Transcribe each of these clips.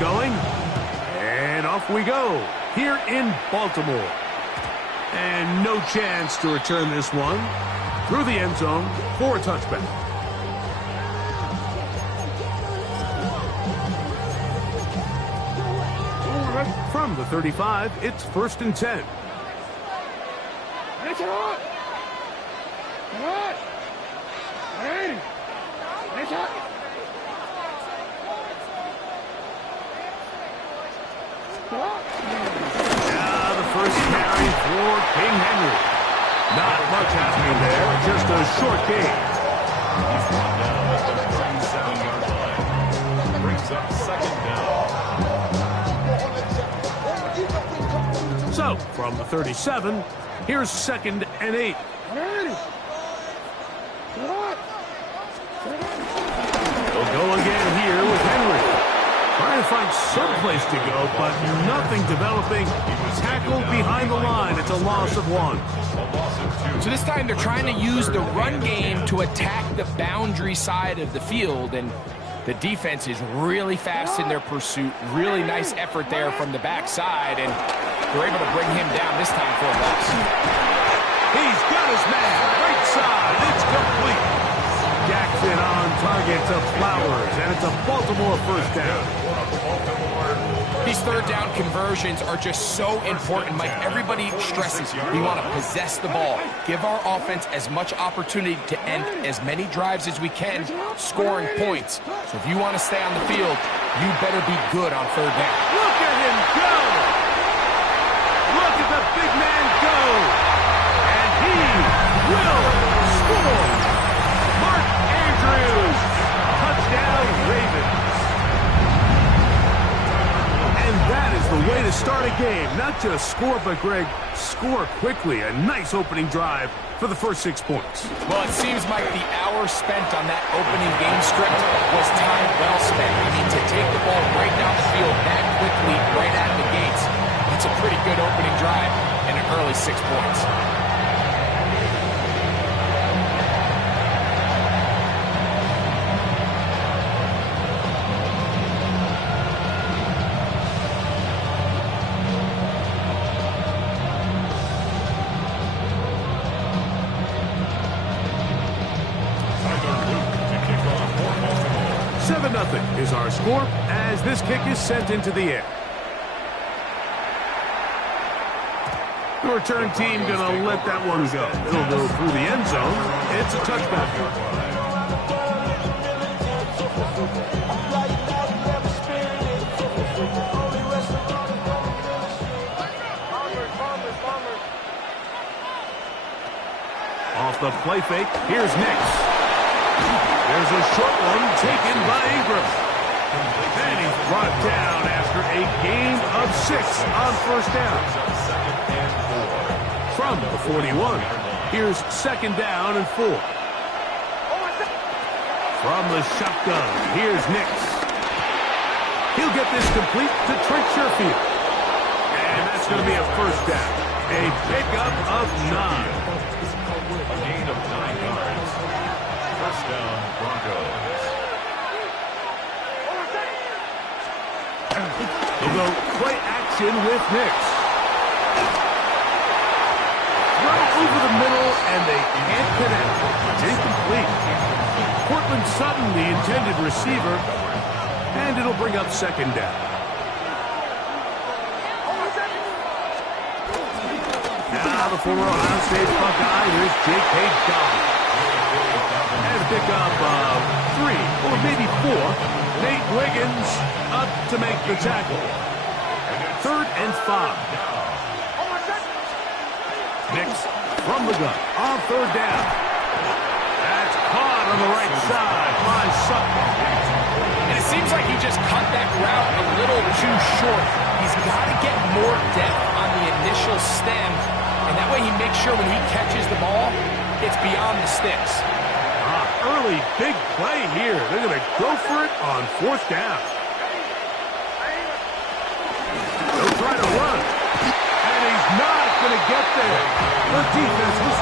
going. And off we go here in Baltimore. And no chance to return this one through the end zone for a touchback. From the 35, it's 1st and 10. Now the first carry for King Henry. Not much happening there, just a short gain. He's brought down at the 37-yard line. Brings up 2nd down. So, from the 37, here's 2nd and 8. We'll go again here with Henry. Trying to find some place to go, but nothing developing. Tackled behind the line. It's a loss of 1. So this time they're trying to use the run game to attack the boundary side of the field, and the defense is really fast in their pursuit. Really nice effort there from the backside, and they're able to bring him down this time for a loss. He's got his man. Right side. It's complete. Jackson on target to Flowers, and it's a Baltimore first down. These third down conversions are just so important, Mike. Everybody stresses we want to possess the ball, give our offense as much opportunity to end as many drives as we can, scoring points. So if you want to stay on the field, you better be good on third down. Look at him go! Look at the big man go! And he will score! Mark Andrews, touchdown Ravens. And that is the way to start a game. Not just score, but Greg, score quickly. A nice opening drive for the first 6 points. Well, it seems like the hour spent on that opening game script was time well spent. I mean, to take the ball right down the field that quickly, right out of the gates, it's a pretty good opening drive and an early 6 points. Nothing is our score as this kick is sent into the air. The return team gonna let that one go. It'll go through the end zone. It's a touchback. Off the play fake, here's Nix. There's a short one taken by Ingram. And he's brought down after a gain of 6 on first down. From the 41, here's 2nd down and 4. From the shotgun, here's Nix. He'll get this complete to Trent Sherfield. And that's going to be a first down. A pickup of 9. A gain of 9 yards. First down, Broncos. They'll go play action with Nix. Throw over the middle, and they can't connect. It's incomplete. Cortland Sutton, the intended receiver, and it'll bring up 2nd down. Now the former Ohio State Buckeye, here's J.K. Dobbins. And a pickup of 3, or maybe 4. Nate Wiggins up to make the tackle. 3rd and 5. Nix from the gun on 3rd down. That's caught on the right side by Sutton. And it seems like he just cut that route a little too short. He's got to get more depth on the initial stem, and that way he makes sure when he catches the ball, it's beyond the sticks. Early big play here. They're going to go for it on 4th down. They'll try to run. And he's not going to get there. The defense was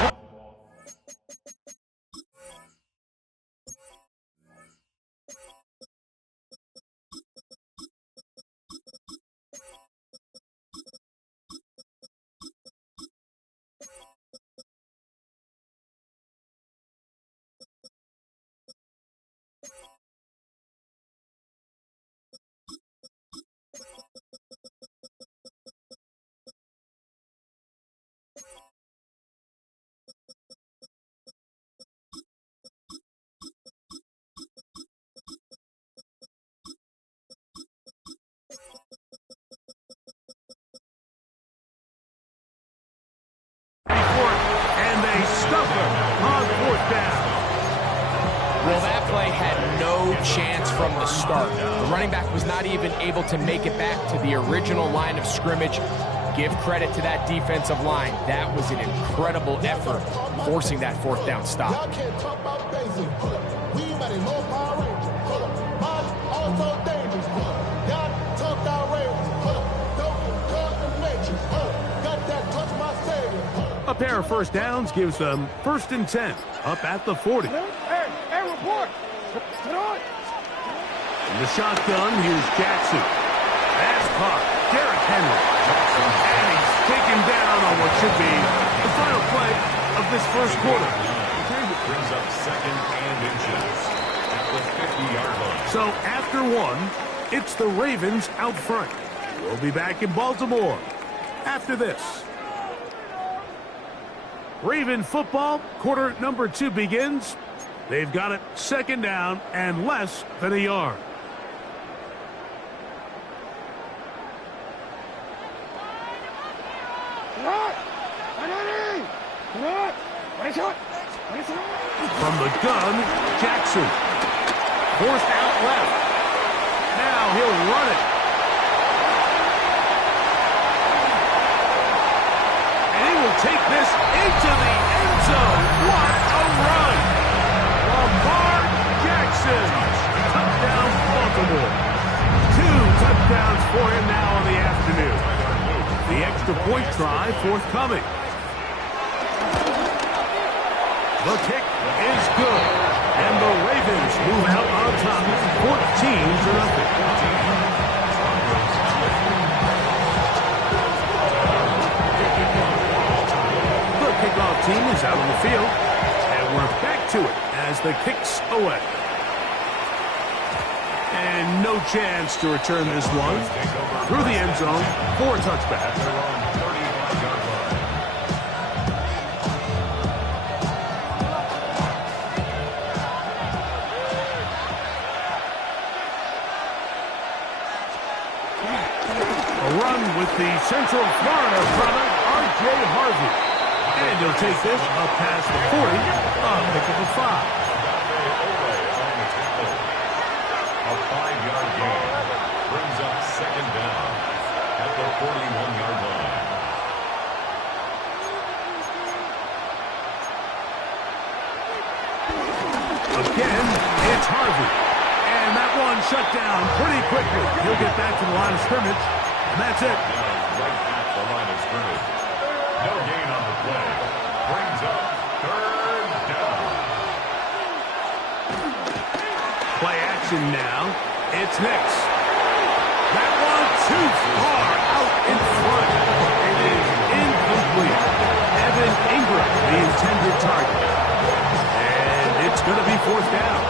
start. The running back was not even able to make it back to the original line of scrimmage. Give credit to that defensive line. That was an incredible effort, forcing that fourth down stop. A pair of first downs gives them 1st and 10, up at the 40. Hey, report. In the shotgun, here's Jackson. That's caught. Derrick Henry. And he's taken down on what should be the final play of this first quarter. Brings up 2nd and inches at the 50-yard line. So after one, it's the Ravens out front. We'll be back in Baltimore after this. Raven football, quarter number 2 begins. They've got it 2nd down and less than a yard. From the gun, Jackson. Forced out left. Now he'll run it. And he will take this into the end zone. What a run! Lamar Jackson. Touchdown, Baltimore. 2 touchdowns for him now on the afternoon. The extra point try forthcoming. The kick is good. And the Ravens move out on top 14-0. The kickoff team is out on the field. And we're back to it as the kick's away. And no chance to return this one. Through the end zone for a touchback. With the Central Florida product, R.J. Harvey. And he'll take this up past the 40, pick up a 5. A 5-yard gain brings up 2nd down at the 41-yard line. Again, it's Harvey. And that one shut down pretty quickly. He'll get back to the line of scrimmage. And that's it. Right at the line of scrimmage. No gain on the play. Brings up 3rd down. Play action now. It's Nix. That one too far out in front. It is incomplete. Evan Ingram, the intended target. And it's going to be 4th down.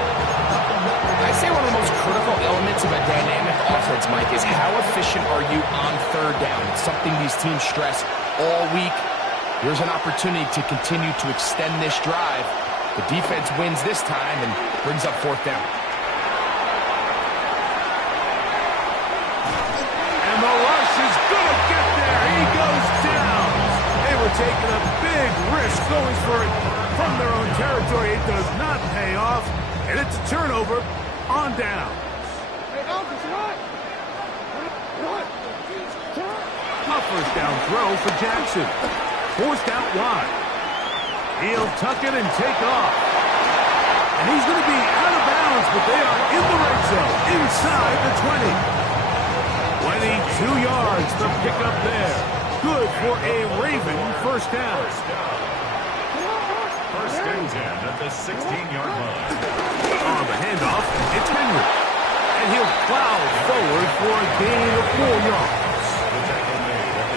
I say one of the most critical elements of a dynamic offense, Mike, is how efficient are you on 3rd down? It's something these teams stress all week. Here's an opportunity to continue to extend this drive. The defense wins this time and brings up 4th down. And the rush is going to get there. He goes down. They were taking a big risk going for it from their own territory. It does not pay off. And it's a turnover on down. A 1st down throw for Jackson. Forced out wide. He'll tuck it and take off. And he's going to be out of bounds, but they are in the red zone, inside the 20. 22 yards, the pickup there. Good for a Raven 1st down. 1st and 10 at the 16-yard line. On the handoff, it's Henry. And he'll plow forward for a gain of 4 yards.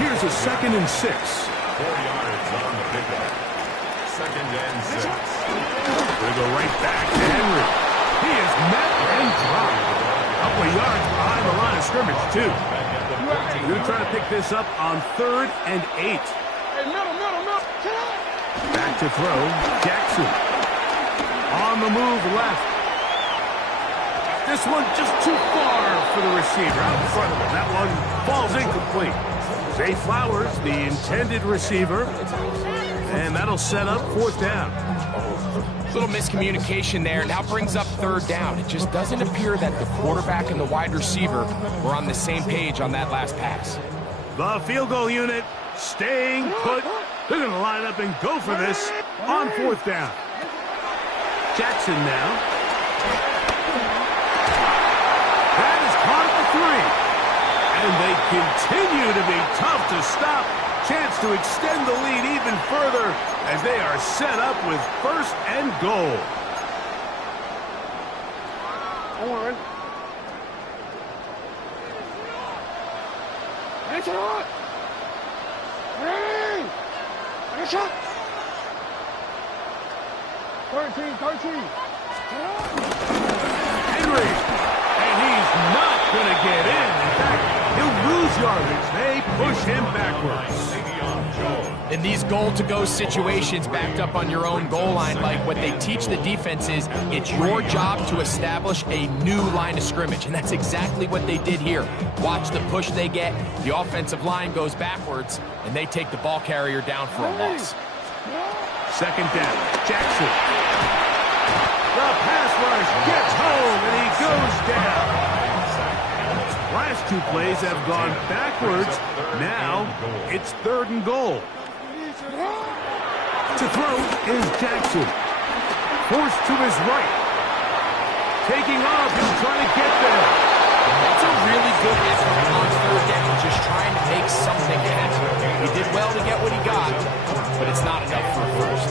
Here's a 2nd and 6. 4 yards on the pickup. 2nd and 6. They go right back to Henry. He is met and dropped. A couple of yards behind the line of scrimmage, too. We're going to try to pick this up on 3rd and 8. Back to throw, Jackson. On the move left. This one just too far for the receiver out in front of him. That one falls incomplete. Zay Flowers, the intended receiver. And that'll set up 4th down. Little miscommunication there. Now brings up third down. It just doesn't appear that the quarterback and the wide receiver were on the same page on that last pass. The field goal unit staying put. They're going to line up and go for this on fourth down. Jackson now. That is caught at the 3. And they continue to be tough to stop. Chance to extend the lead even further as they are set up with first and goal. Henry, and he's not going to get in. In fact, he'll lose yardage. They push him backwards. In these goal-to-go situations, backed up on your own goal line, like what they teach the defense is, it's your job to establish a new line of scrimmage, and that's exactly what they did here. Watch the push they get. The offensive line goes backwards, and they take the ball carrier down for a loss. Second down, Jackson. The pass rush gets home, and he goes down. Last 2 plays have gone backwards. Now it's third and goal. To throw is Jackson. Forced to his right. Taking off and trying to get there. That's a really good effort on third down, just trying to make something happen. He did well to get what he got, but it's not enough for a first.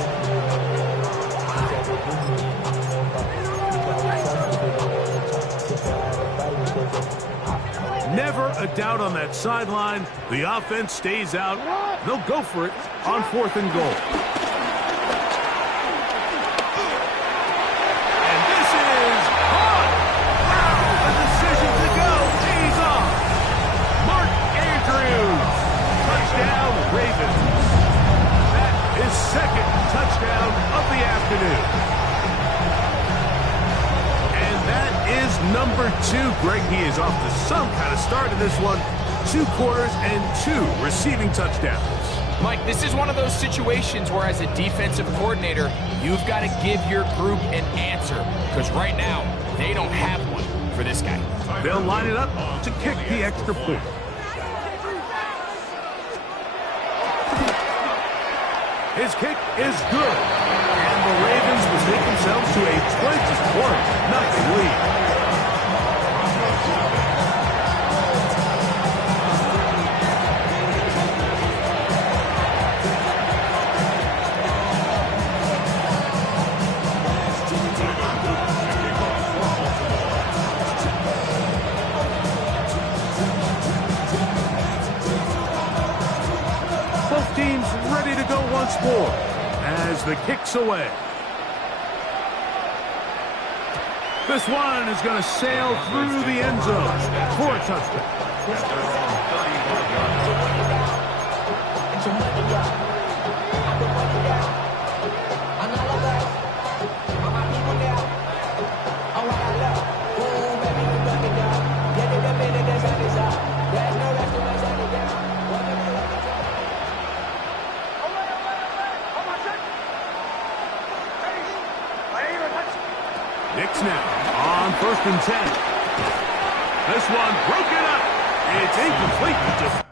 Never a doubt on that sideline. The offense stays out. They'll go for it on fourth and goal. And this is caught. Wow, the decision to go pays off. Mark Andrews. Touchdown, Ravens. That is second touchdown of the afternoon. That is number 2. Greg, he is off to some kind of start in this one. 2 quarters and 2 receiving touchdowns. Mike, this is one of those situations where as a defensive coordinator, you've got to give your group an answer. Because right now, they don't have one for this guy. They'll line it up to kick the extra point. His kick is good. And the Ravens will take themselves to a 20-0 lead. Both teams ready to go once more as the kick's away. This one is going to sail through the end zone for a touchdown. Knicks now on 1st and 10. This one broken up. It's incomplete.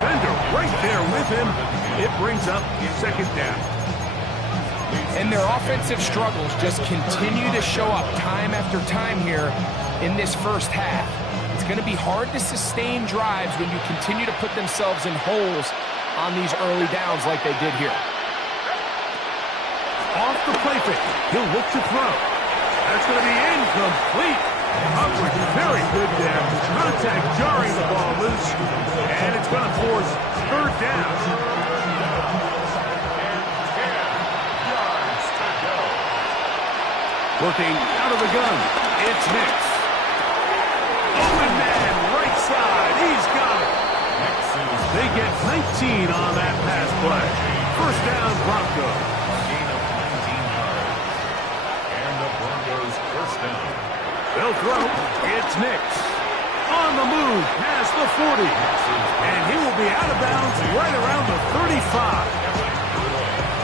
Bender right there with him. It brings up 2nd down. And their offensive struggles just continue to show up time after time here in this first half. It's going to be hard to sustain drives when you continue to put themselves in holes on these early downs like they did here. Off the play fake. He'll look to throw. That's going to be incomplete. Coverage very good there. Contact jarring the ball loose. And it's going to force third down. Working out of the gun. It's Nix. Open man, right side. He's got it. They get 19 on that pass play. First down, Broncos. Gain of 19 yards. And the Broncos first down. They'll throw. It's Nix. On the move, past the 40. And he will be out of bounds right around the 35.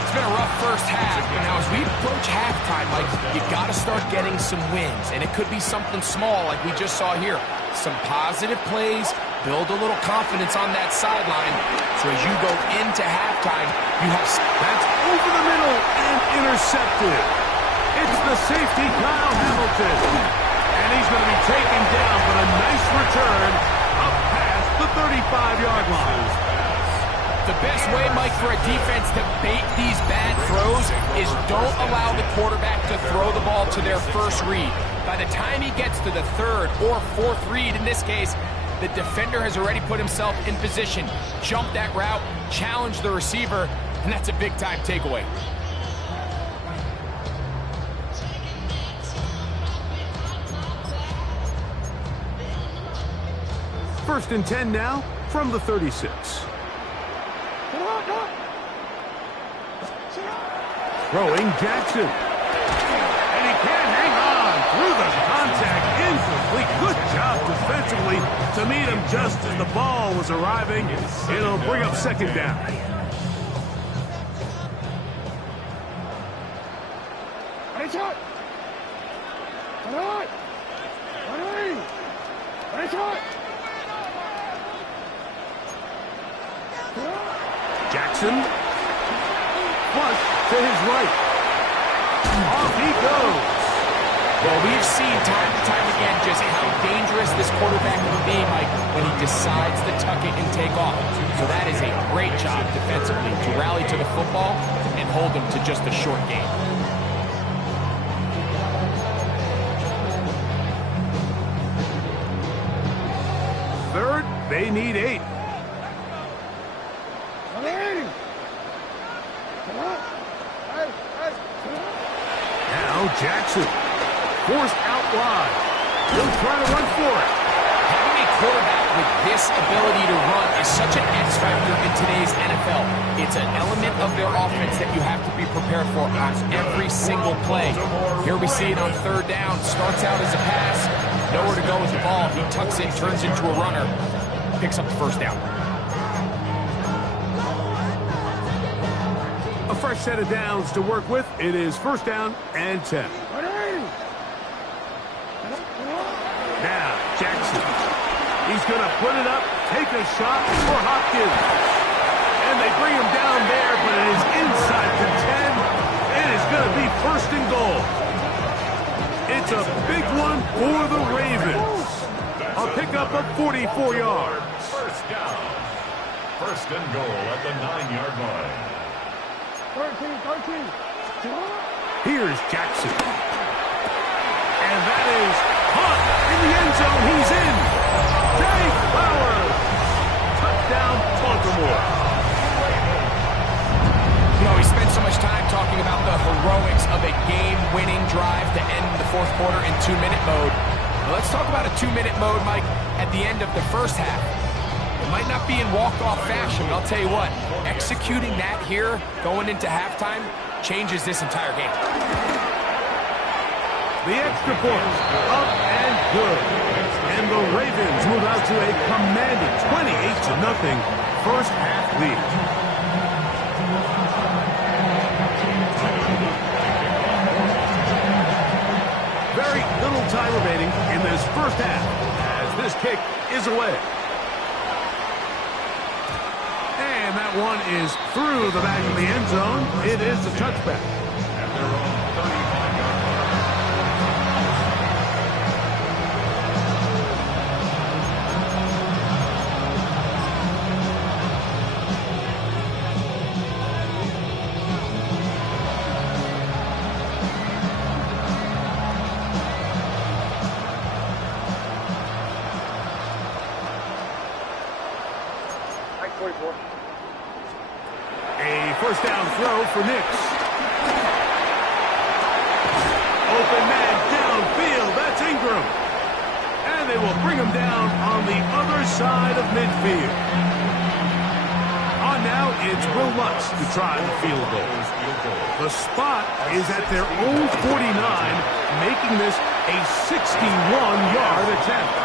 It's been a rough first half, but now as we approach halftime, Mike, you got to start getting some wins. And it could be something small like we just saw here. Some positive plays, build a little confidence on that sideline. So as you go into halftime, you have... That's over the middle and intercepted. It's the safety, Kyle Hamilton. And he's going to be taken down, but a nice return up past the 35-yard line. The best way, Mike, for a defense to bait these bad throws is don't allow the quarterback to throw the ball to their first read. By the time he gets to the third or fourth read, in this case, the defender has already put himself in position, jump that route, challenge the receiver, and that's a big-time takeaway. First and 10 now from the 36. Throwing Jackson. And he can't hang on through the contact. Incomplete. Good job defensively to meet him just as the ball was arriving. It'll bring up second down. Jackson. Flush to his right. Off he goes. Well, we've seen time and time again just how dangerous this quarterback can be, Mike, when he decides to tuck it and take off. So that is a great job defensively to rally to the football and hold him to just a short game. Third, they need 8. Now Jackson, forced out wide. He'll try to run for it. Having a quarterback with this ability to run is such an X factor in today's NFL. It's an element of their offense that you have to be prepared for on every single play. Here we see it on third down. Starts out as a pass. Nowhere to go with the ball. He tucks in, turns into a runner. Picks up the first down. A fresh set of downs to work with. It is first down and 10. Now, Jackson. He's going to put it up, take a shot for Hopkins. And they bring him down there, but it is inside the 10. It is going to be first and goal. It's a big one for the Ravens. A pickup of 44 yards. First down. First and goal at the 9-yard line. Here's Jackson. And that is caught in the end zone. He's in. Jay Flowers. Touchdown, Baltimore. You know, we spent so much time talking about the heroics of a game-winning drive to end the fourth quarter in 2-minute mode. Well, let's talk about a 2-minute mode, Mike, at the end of the first half. It might not be in walk-off fashion, but I'll tell you what, executing that here, going into halftime, changes this entire game. The extra point, up and good. And the Ravens move out to a commanding 28-0 first half lead. Very little time remaining in this first half as this kick is away. And that one is through the back of the end zone. It is a touchback. At their own 35-yard line. A first down throw for Nix. Open man downfield. That's Ingram. And they will bring him down on the other side of midfield. On now, it's Will Lutz to try the field goal. The spot is at their own 49, making this a 61-yard attempt.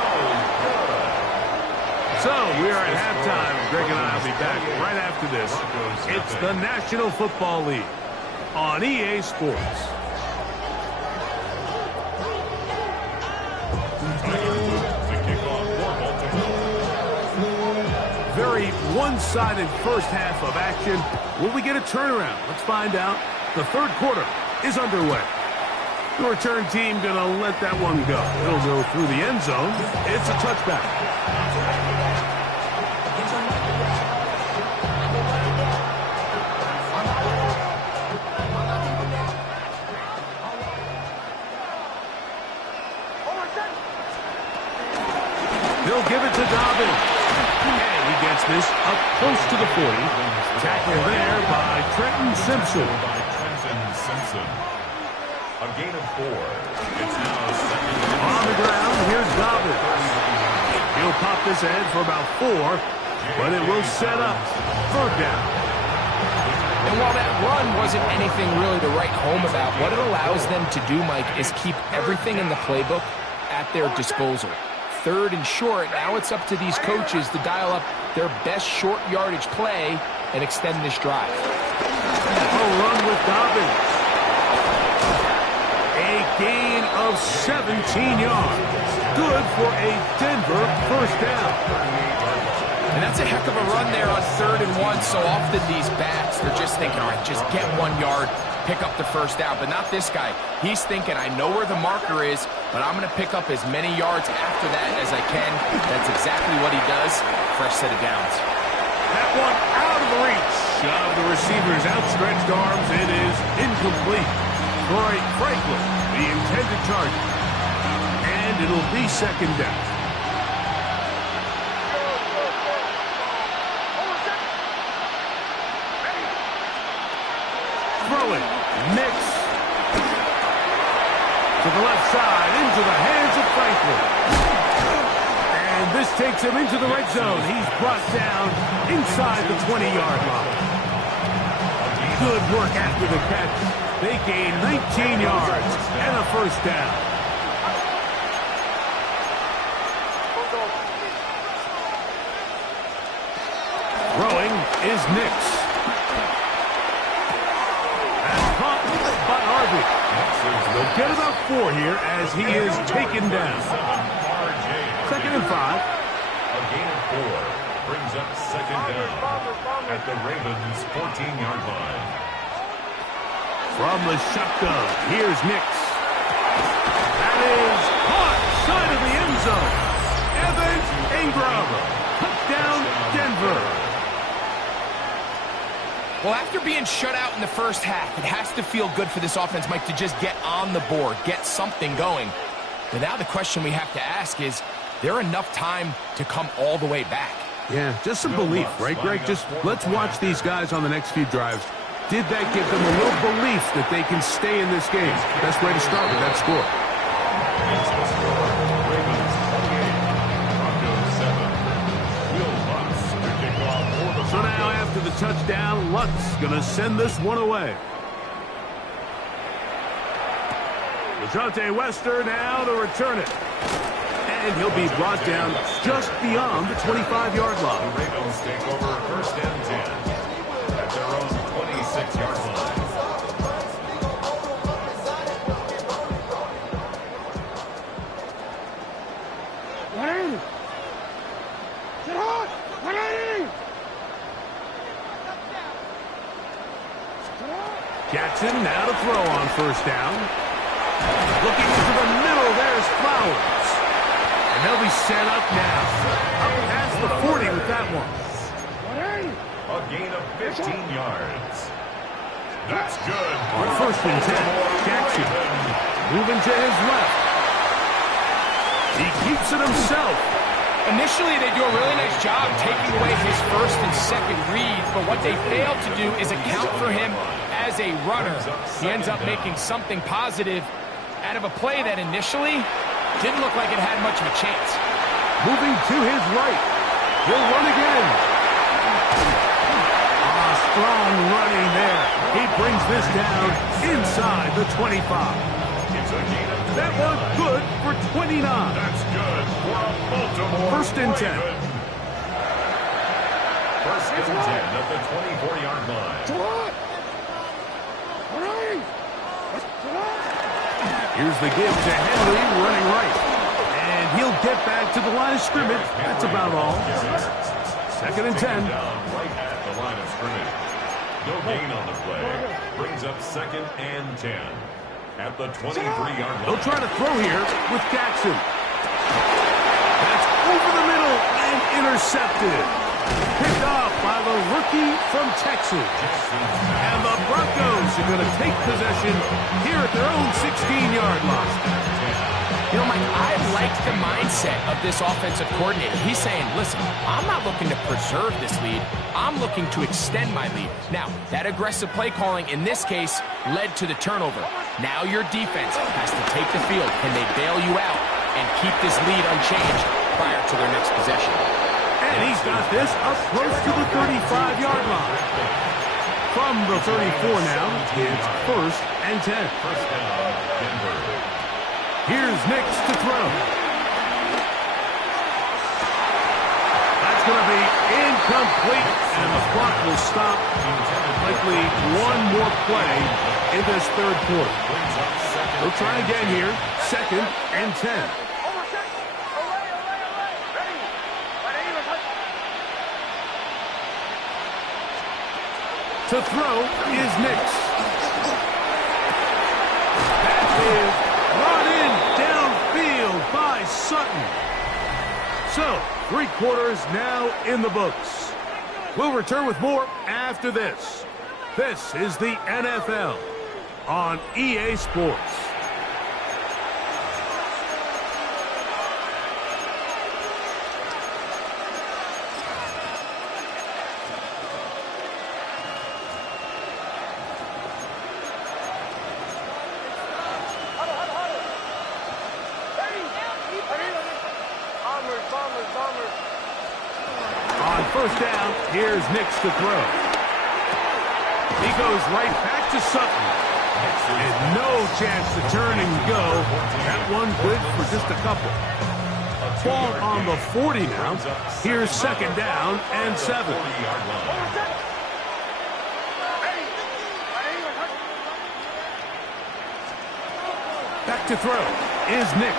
So, we are at halftime. Greg and I will be back right after this. It's the National Football League on EA Sports. Very one-sided first half of action. Will we get a turnaround? Let's find out. The third quarter is underway. The return team going to let that one go. It'll go through the end zone. It's a touchback. They'll give it to Dobbins. And he gets this up close to the 40. Tackle there by Trenton Simpson. A gain of 4. It's now second. On the ground, here's Dobbins. He'll pop this ahead for about 4, but it will set up third down. And while that run wasn't anything really to write home about, what it allows them to do, Mike, is keep everything in the playbook at their disposal. Third and short, now it's up to these coaches to dial up their best short yardage play and extend this drive. A run with Dobbins. A gain of 17 yards. Good for a Denver first down. And that's a heck of a run there on 3rd and 1. So often these backs, they're just thinking, all right, just get 1 yard, pick up the first down. But not this guy. He's thinking, I know where the marker is, but I'm going to pick up as many yards after that as I can. That's exactly what he does. Fresh set of downs. That one out of the reach of the receiver's outstretched arms. It is incomplete. Troy Franklin, the intended target. And it'll be second down. Throwing. Nix. To the left side, into the hands of Franklin. And this takes him into the red zone. He's brought down inside the 20-yard line. Good work after the catch. They gain 19 yards and a first down. Throwing is Nix. And caught by Harvey. They'll get about 4 here as he is taken down. 2nd and 5. A gain of 4 brings up second down at the Ravens' 14-yard line. From the shotgun, here's Nix. That is caught side of the end zone. Evans Ingram. Touchdown, Denver. Well, after being shut out in the first half, it has to feel good for this offense, Mike, to just get on the board, get something going. But now the question we have to ask is there enough time to come all the way back? Yeah, just some belief, right, Greg? Just let's watch these guys on the next few drives. Did that give them a little belief that they can stay in this game? Best way to start with that score. So now after the touchdown, Lutz going to send this one away. LaJohntay Wester now to return it. And he'll be brought down just beyond the 25-yard line. The Ravens take over first and 10 at their own 26-yard line. Jackson now to throw on first down. Looking into the middle, there's Flowers. And they'll be set up now. Up past the 40 with that one. A gain of 15 yards. That's good. On first and 10, Jackson moving to his left. He keeps it himself. Initially, they do a really nice job taking away his first and second reads, but what they failed to do is account for him as a runner. He ends up making something positive out of a play that initially didn't look like it had much of a chance. Moving to his right. He'll run again. Strong running there. He brings this down inside the 25. That was good for 29. That's good for a Baltimore First and 10. First and 10 at the 24-yard line. Here's the give to Henry running right. And he'll get back to the line of scrimmage. That's about all. Second and 10. Right at the line of scrimmage. No gain on the play. Brings up second and 10. At the 23-yard line. They'll try to throw here with Jackson. That's over the middle and intercepted. Picked off by the rookie from Texas. And the Broncos are going to take possession here at their own 16-yard line. You know, Mike, I like the mindset of this offensive coordinator. He's saying, listen, I'm not looking to preserve this lead. I'm looking to extend my lead. Now, that aggressive play calling in this case led to the turnover. Now your defense has to take the field. Can they bail you out and keep this lead unchanged prior to their next possession? And he's got this up close to the 35-yard line. From the 34 now, it's first and 10. First down, Denver. Here's Nix to throw. That's going to be incomplete, and the clock will stop. Likely one more play in this third quarter. They'll try again here. Second and 10. To throw is Nix. That is brought in downfield by Sutton. So, 3 quarters now in the books. We'll return with more after this. This is the NFL on EA Sports. On first down, here's Nix to throw. He goes right back to Sutton. And no chance to turn and go. That one good for just a couple. Ball on the 40 now. Here's second down and 7. Back to throw is Nix.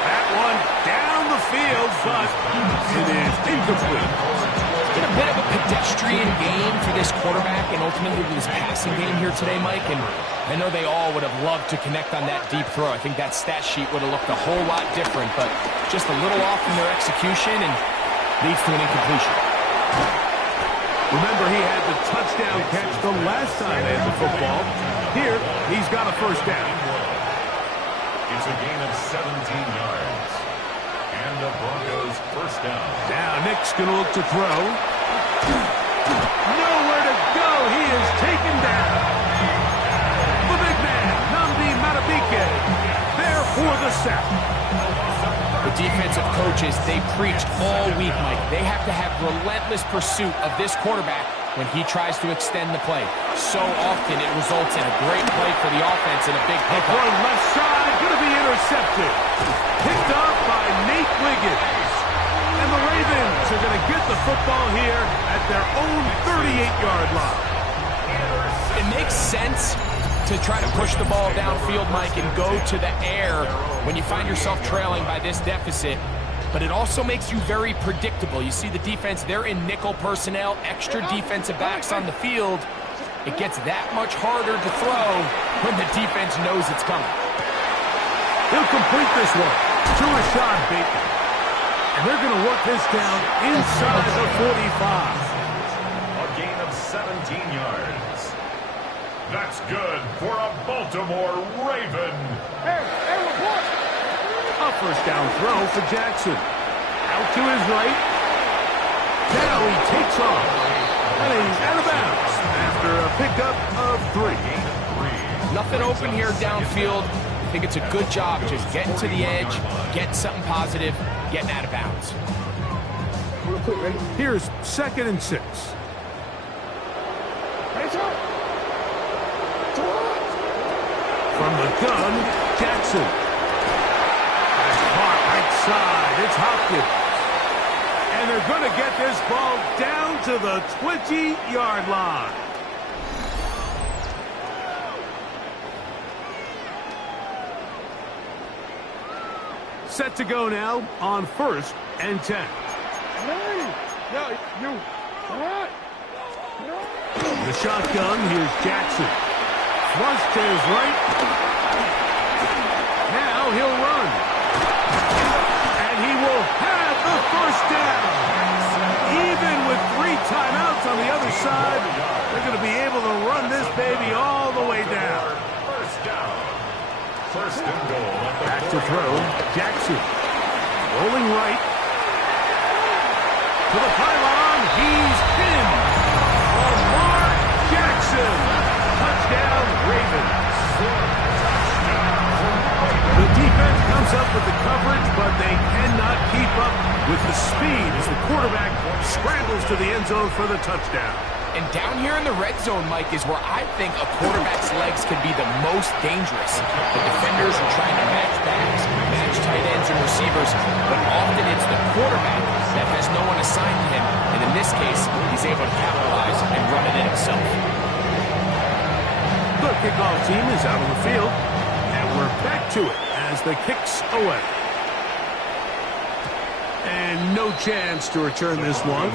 That one down the field, but it is incomplete. It's been a bit of a pedestrian game for this quarterback and ultimately this passing game here today, Mike. And I know they all would have loved to connect on that deep throw. I think that stat sheet would have looked a whole lot different, but just a little off in their execution and leads to an incompletion. Remember, he had the touchdown catch the last time they had the football. Here, he's got a first down. It's a gain of 17 yards. And the Broncos first down. Now Nick's going to look to throw. Nowhere to go. He is taken down. The big man, Nnamdi Madubuike, there for the sack. The defensive coaches, they preached all week, Mike. They have to have relentless pursuit of this quarterback when he tries to extend the play. So often it results in a great play for the offense and a big pickup. Throw left side, going to be intercepted. Picked up by Nate Wiggins. And the Ravens are going to get the football here at their own 38-yard line. It makes sense to try to push the ball downfield, Mike, and go to the air when you find yourself trailing by this deficit. But it also makes you very predictable. You see the defense, they're in nickel personnel, extra defensive backs on the field. It gets that much harder to throw when the defense knows it's coming. He'll complete this one to Rashad Bateman. And they're going to work this down inside the 45. A gain of 17 yards. That's good for a Baltimore Raven. A first down throw for Jackson. Out to his right. Now he takes off. And he's out of bounds after a pickup of 3. Nothing open here downfield. I think it's a good job just getting to the edge, getting something positive, getting out of bounds. Here's 2nd and 6. From the gun, Jackson. That's caught right side. It's Hopkins. And they're going to get this ball down to the 20-yard line. Set to go now on 1st and 10. The shotgun, here's Jackson. Flush to his right. Now he'll run. And he will have the first down. Even with 3 timeouts on the other side, they're going to be able to run this baby all the way down. First down. First and goal. Back to throw. Jackson. Rolling right. To the pylon. He's pinned. Lamar Jackson. Touchdown, Ravens. The defense comes up with the coverage, but they cannot keep up with the speed as the quarterback scrambles to the end zone for the touchdown. And down here in the red zone, Mike, is where I think a quarterback's legs can be the most dangerous. The defenders are trying to match backs, match tight ends and receivers, but often it's the quarterback that has no one assigned to him, and in this case, he's able to capitalize and run it in himself. The kickoff team is out on the field, and we're back to it as the kick's away. And no chance to return this one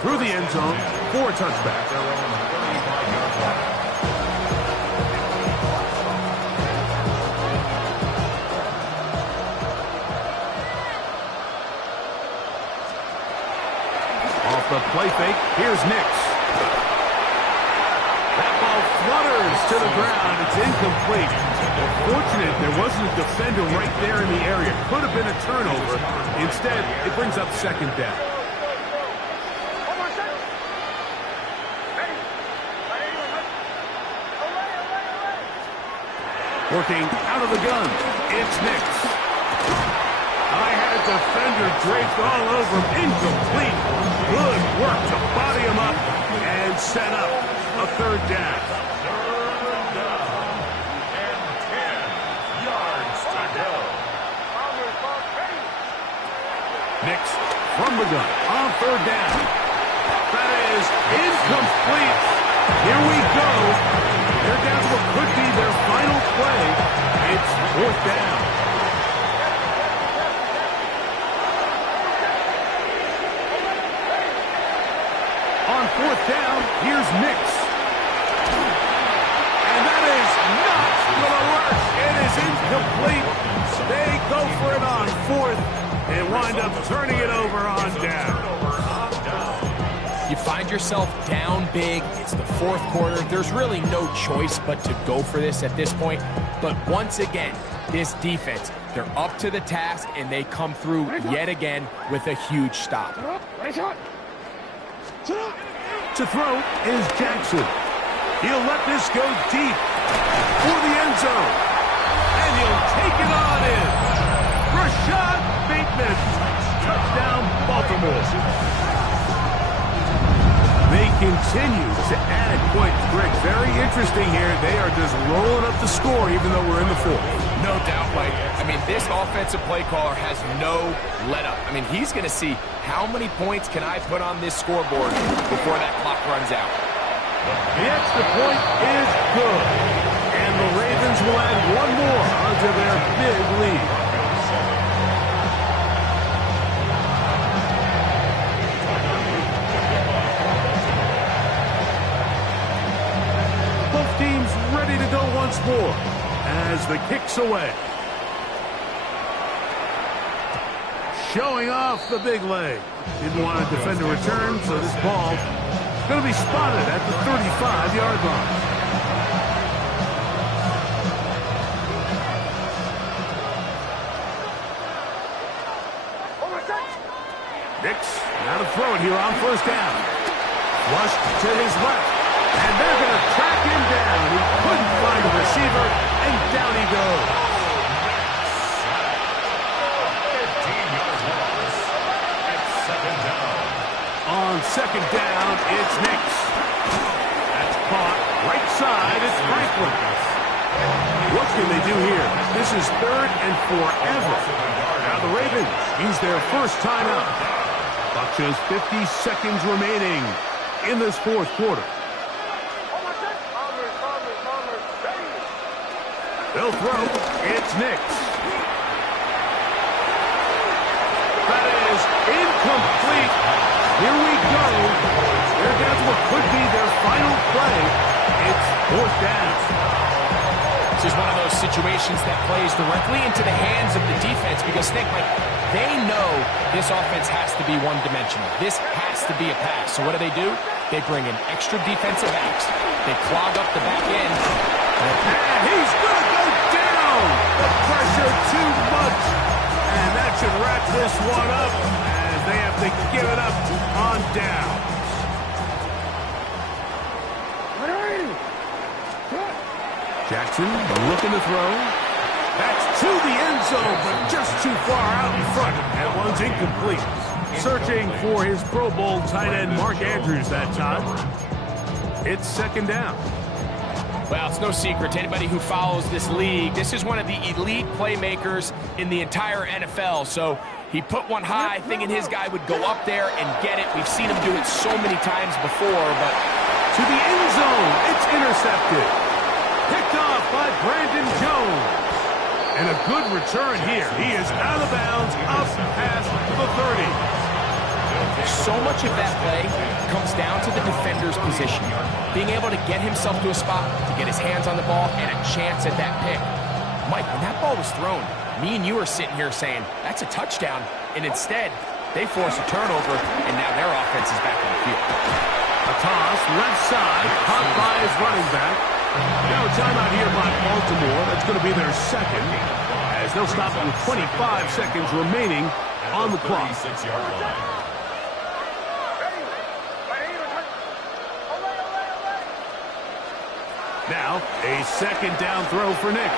through the end zone for a touchback. Off the play fake, here's Nix. That ball flutters to the ground. It's incomplete. Fortunate there wasn't a defender right there in the area. Could have been a turnover. Instead, it brings up 2nd down. Working out of the gun. It's Nix. I had a defender draped all over him. Incomplete. Good work to body him up and set up a 3rd down. Nix from the gun on 3rd down. That is incomplete. Here we go. They're down to what could be their final play. It's 4th down. On 4th down, here's Nix. And that is not going to work. It is incomplete. They go for it on 4th. And wind up turning it over on down. You find yourself down big. It's the 4th quarter. There's really no choice but to go for this at this point. But once again, this defense, they're up to the task, and they come through yet again with a huge stop. To throw is Jackson. He'll let this go deep for the end zone. And he'll take it on in. Rashad Bateman. Touchdown, Baltimore. They continue to add points. Greg, very interesting here. They are just rolling up the score even though we're in the 4th. No doubt, Mike. I mean, this offensive play caller has no let-up. I mean, he's going to see how many points can I put on this scoreboard before that clock runs out. The extra point is good. And the Ravens will add one more onto their big lead. Teams ready to go once more as the kick's away. Showing off the big leg. Didn't want to defend a return, so this ball is going to be spotted at the 35-yard line. throw it here on first down. Flushed to his left. And they're going to track him down. He couldn't find a receiver, and down he goes. 15 yards loss. It's second down. On second down, it's Nix. That's caught right side. It's Franklin. What can they do here? This is third and forever. Now the Ravens use their first timeout. Clock shows 50 seconds remaining in this fourth quarter. They'll throw. It's Nix. That is incomplete. Here we go. They're down to what could be their final play. It's fourth down. This is one of those situations that plays directly into the hands of the defense because they know this offense has to be one-dimensional. This has to be a pass. So what do? They bring in extra defensive backs. They clog up the back end. And he's going to go down. The pressure too much. And that should wrap this one up as they have to give it up on down. Jackson looking to throw. That's to the end zone, but just too far out in front. That one's incomplete. Searching for his Pro Bowl tight end Mark Andrews that time. It's second down. Well, it's no secret to anybody who follows this league. This is one of the elite playmakers in the entire NFL. So he put one high, thinking his guy would go up there and get it. We've seen him do it so many times before, but to the end zone, it's intercepted. Picked off by Brandon Jones. And a good return here. He is out of bounds, up past the 30. So much of that play comes down to the defender's position. Being able to get himself to a spot, to get his hands on the ball, and a chance at that pick. Mike, when that ball was thrown, me and you are sitting here saying, that's a touchdown. And instead, they force a turnover, and now their offense is back on the field. A toss, left side, caught by his running back. Now a timeout here by Baltimore. That's going to be their second, as they'll stop with 25 seconds remaining on the clock. 36-yard line. Now, a second down throw for Nix.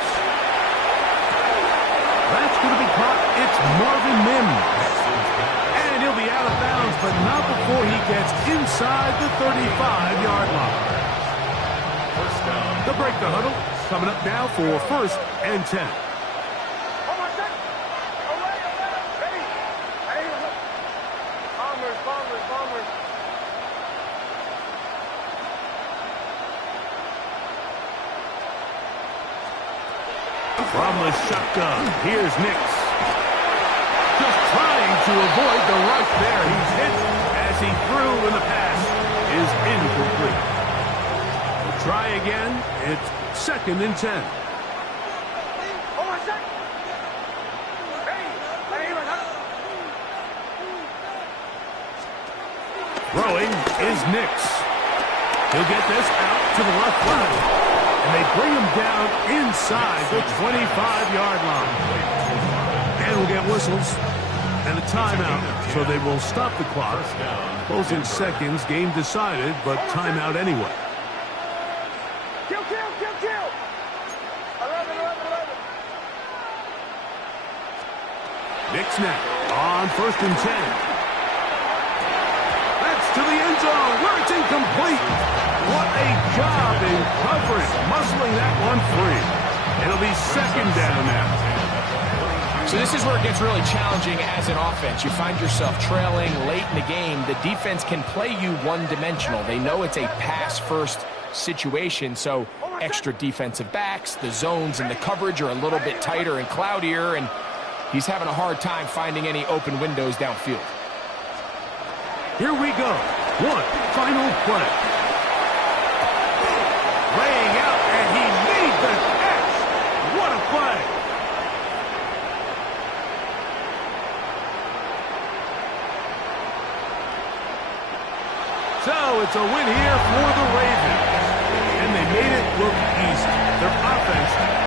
That's going to be caught. It's Marvin Mims. And he'll be out of bounds, but not before he gets inside the 35-yard line. They'll break the huddle. Coming up now for first and 10. From the shotgun, here's Nix. Just trying to avoid the rush there. He's hit as he threw, and the pass is incomplete. We'll try again. It's second and 10. Throwing is Nix. He'll get this out to the left side. And they bring him down inside the 25-yard line. And we'll get whistles and a timeout. So they will stop the clock. Closing seconds, game decided, but timeout anyway. Kill. 11. Nix now on first and 10. That's to the end zone where it's incomplete. What a job in coverage, muscling that one free. It'll be second down now. So this is where it gets really challenging as an offense. You find yourself trailing late in the game. The defense can play you one-dimensional. They know it's a pass-first situation, so extra defensive backs, the zones and the coverage are a little bit tighter and cloudier, and he's having a hard time finding any open windows downfield. Here we go. One final play. Laying out, and he made the catch. What a play. So it's a win here for the Ravens. And they made it look easy. Their offense